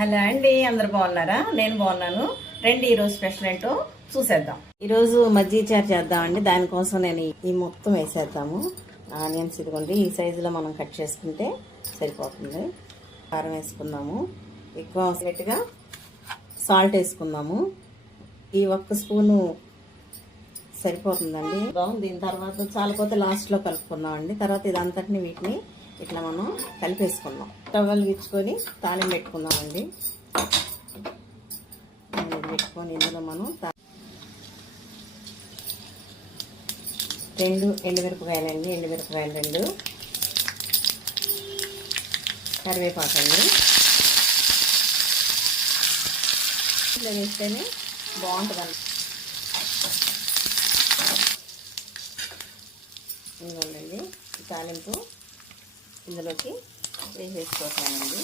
Hello అండి అందరు బాగున్నారా? నేను బాగున్నాను. రండి ఈరోజు స్పెషల్ ఏంటో చూసేద్దాం. ఈరోజు మజ్జిగ చారు చేద్దామండి. దానికోసం నేను ఈ- మొత్తం వేసేద్దాము. ఆనియన్స్ ఇదిగోండి ఈ సైజులో మనం కట్ చేసుకుంటే సరిపోతుంది. కారం వేసుకుందాము. ఎక్కువ గట్టిగా సాల్ట్ వేసుకుందాము. ఈ ఒక్క స్పూను సరిపోతుందండి. బాగుంది. దీని తర్వాత చాలపోతే లాస్ట్లో కలుపుకుందామండి. తర్వాత ఇదంతటిని వీటిని ఇట్లా మనం కలిపేసుకుందాం. టవల్ వెలిగించుకొని తాళం పెట్టుకుందామండి. పెట్టుకొని ఇందులో మనం తా- రెండు ఎండుమిరపకాయలండి ఎండుమిరపకాయలు రెండు. కరివేపాకండి. ఇట్లా వేస్తేనే బాగుంటుందండి. ఇదిగోండి ఈ తాలింపు ఇందులోకి వేసేసుకోవటానండి